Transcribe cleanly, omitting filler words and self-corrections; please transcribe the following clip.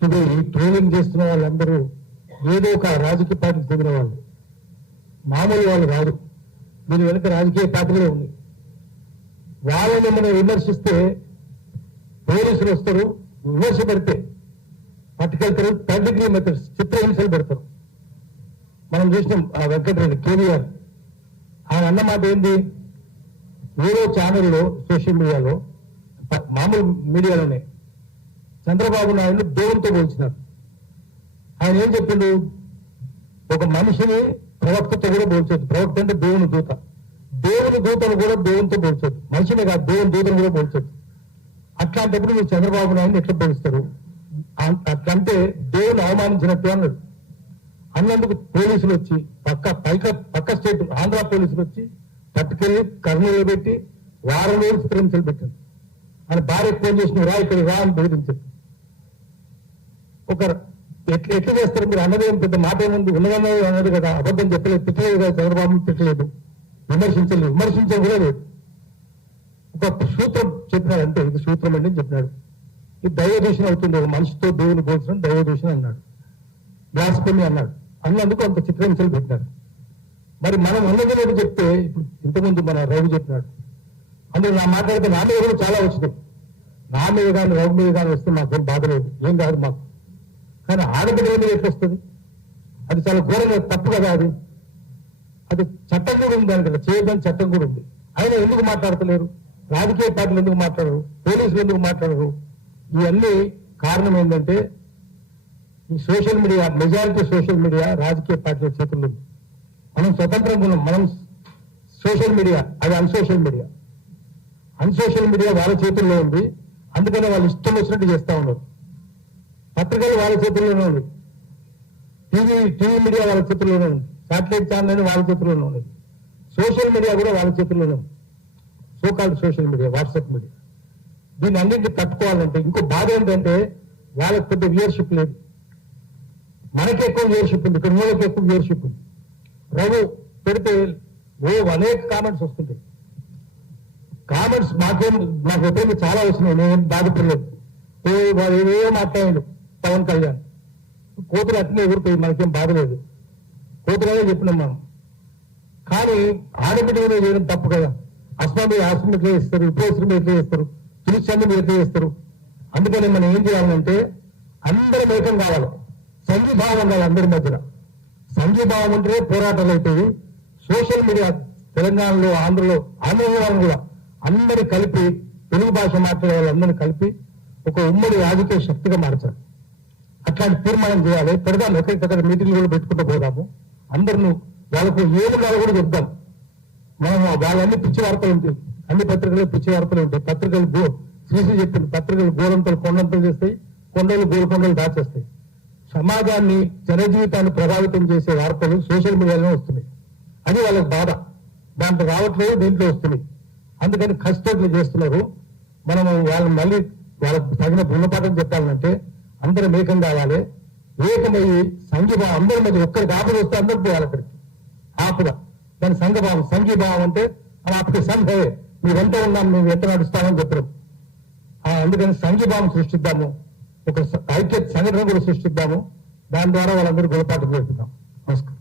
ఇది ట్రోలింగ్ చేస్తున్న వాళ్ళందరూ ఏదో ఒక రాజకీయ పార్టీకి చెందిన వాళ్ళు, మామూలు వాళ్ళు కాదు. దీని వెనుక రాజకీయ పార్టీలే ఉంది. వాళ్ళని మనం విమర్శిస్తే పోలీసులు వస్తారు, విమర్శ పెడితే పట్టుకెళ్తారు, థర్డ్ డిగ్రీ మెథడ్స్ చిత్రహింసలు పెడతారు. మనం చూసినాం వెంకటరెడ్డి కేవీఆర్ ఆయన అన్నమాట ఏంది, వేరే ఛానల్లో సోషల్ మీడియాలో మామూలు మీడియాలోనే చంద్రబాబు నాయుడు దేవునితో పోల్చినారు. ఆయన ఏం చెప్పిండు, ఒక మనిషిని ప్రవక్తతో కూడా పోల్చొద్దు. ప్రవక్త అంటే దేవుని దూత, దేవుని దూతను కూడా దేవునితో పోల్చొద్దు. మనిషిని కాదు, దేవుని దూతను కూడా పోల్చొద్దు. అట్లాంటప్పుడు మీరు చంద్రబాబు నాయుడు ఎట్లా పోలిస్తారు? అట్లంటే దేవుని అవమానించినట్టు అన్నాడు. అన్నందుకు పోలీసులు వచ్చి పక్క స్టేట్ ఆంధ్ర పోలీసులు వచ్చి పట్టుకెళ్ళి కర్నూలు పెట్టి వారం రోజులు చిత్రహింసలు పెట్టారు. ఆయన భార్య ఫోన్ చేసిన రా ఇక్కడ రా అని బెదిరించారు. ఒక ఎట్లా చేస్తారు మీరు? అన్నది ఏం పెద్ద మాట ఏముంది, ఉన్నదన్న అన్నది కదా, అబద్ధం చెప్పలేదు, తిట్టలేదు కదా, చంద్రబాబు తిట్టలేదు, విమర్శించలేదు కూడా లేదు. ఒక సూత్రం చెప్పినాడంటే ఇది సూత్రం అండి చెప్పినాడు. ఇది దైవ దూషణ అవుతుంది, మనిషితో దేవుని పోల్చడం దైవ దూషణ అన్నాడు, బ్లాస్ఫెమీ అన్నాడు. అన్నందుకు అంత చిత్రహింసలు పెట్టారు. మరి మనం ఉన్నది చెప్తే ఇప్పుడు ఇంతకుముందు మన రవి చెప్పినాడు, అందులో నా మాట్లాడితే నా మీద కూడా చాలా వచ్చినాయి. నా మీద కానీ రవి మీద కానీ వస్తే మాకేం బాధ లేదు, ఏం కాదు మాకు. కానీ ఆడపిల్ల మీద ఎట్లా వస్తుంది? అది చాలా ఘోరంగా తప్పు కదా. అది చట్టం కూడా ఉంది, దానికి చేయదని చట్టం కూడా ఉంది. అయినా ఎందుకు మాట్లాడతలేరు? రాజకీయ పార్టీలు ఎందుకు మాట్లాడరు? పోలీసులు ఎందుకు మాట్లాడరు? ఇవన్నీ కారణం ఏంటంటే ఈ social media, majority social media రాజకీయ పార్టీల చేతుల్లో ఉంది. మనం స్వతంత్రంగా ఉన్నాం. మనం సోషల్ మీడియా, అది అన్సోషల్ మీడియా. అన్సోషల్ మీడియా వాళ్ళ చేతుల్లో ఉంది. అందుకనే వాళ్ళు ఇష్టం వచ్చినట్టు చేస్తా ఉన్నారు. పత్రికలు వాళ్ళ చేతుల్లోనే ఉంది, టీవీ మీడియా వాళ్ళ చేతుల్లోనే ఉంది, శాటిలైట్ ఛానల్ వాళ్ళ చేతుల్లోనే ఉంది, సోషల్ మీడియా కూడా వాళ్ళ చేతుల్లోనే ఉంది. So called social media, WhatsApp media. దీన్ని అన్నింటినీ తట్టుకోవాలంటే ఇంకో బాధ ఏంటంటే వాళ్ళకి పెద్ద వ్యూయర్షిప్ లేదు, మనకి ఎక్కువ వ్యూయర్షిప్ ఉంది, ఇక్కడ వాళ్ళకి ఎక్కువ వ్యూయర్షిప్ ఉంది. రఘు పెడితే అనేక కామెంట్స్ వస్తుంటాయి. కామెంట్స్ నాకు ఎప్పుడైనా చాలా వస్తున్నాయి, నేను బాధపడలేదు. ఏవో మాట్లాడాడు పవన్ కళ్యాణ్, కోతులు అట్లనే ఎగురుతాయి, మనకేం బాధ లేదు, కోతులనే చెప్పినాం మనం. కానీ ఆడబిడ్డ మీద చేయడం తప్పు కదా. అస్మాబీ ఆశ్రమం ఎట్లా చేస్తారు, ఉపయోగం ఎట్లా చేస్తారు, తులసి మీరు ఎట్లా చేస్తారు? అందుకని మనం ఏం చేయాలంటే అందరం ఏకం కావాలి, సంఘీభావం ఉండాలి అందరి మధ్యన. సంఘీభావం ఉంటే పోరాటాలు అవుతాయి. సోషల్ మీడియా తెలంగాణలో, ఆంధ్రలో కూడా అందరూ కలిపి, తెలుగు భాష మాట్లాడే వాళ్ళందరినీ కలిపి ఒక ఉమ్మడి రాజకీయ శక్తిగా మార్చాలి. అట్లాంటి తీర్మానం చేయాలి. పెడదాం, ఎక్కడికక్కడ మీటింగ్లు కూడా పెట్టుకుంటూ పోదాము. అందరూ వాళ్ళకు ఏమున్నారో కూడా చెప్దాం. మనం వాళ్ళన్ని పిచ్చి వార్తలు ఉంటాయి, అన్ని పత్రికలు పిచ్చి వార్తలు ఉంటాయి. పత్రికలు శ్రీశ్రీ చెప్పిన పత్రికలు గోరంతలు కొండంతలు చేస్తాయి, కొండలు గోల్కొండలు దాచేస్తాయి. సమాజాన్ని, జనజీవితాన్ని ప్రభావితం చేసే వార్తలు సోషల్ మీడియాలో వస్తున్నాయి. అది వాళ్ళకి బాధ. దాంట్లో రావట్లేదు, దీంట్లో వస్తున్నాయి. అందుకని కష్టపడి చేస్తున్నారు. మనం వాళ్ళని మళ్ళీ వాళ్ళకి తగిన గుణపాఠం చెప్పాలంటే అందరం ఏకం కావాలి. ఏకమయ్యి సంఘీభావం అందరి మధ్య ఒక్కరికి ఆపద వస్తే అందరూ పోవాలి అక్కడికి ఆపద. దాని సంఘభావం, సంఘీభావం అంటే ఆపద సంఘవే, మేము ఎంత ఉన్నాం, మేము ఎంత నడుస్తామని చెప్పారు. అందుకని సంఘీభావం సృష్టిద్దాము, ఒక ఐక్యత సంఘటన కూడా సృష్టిద్దాము. దాని ద్వారా వాళ్ళందరూ గుణపాఠం నేర్పుతాం. నమస్కారం.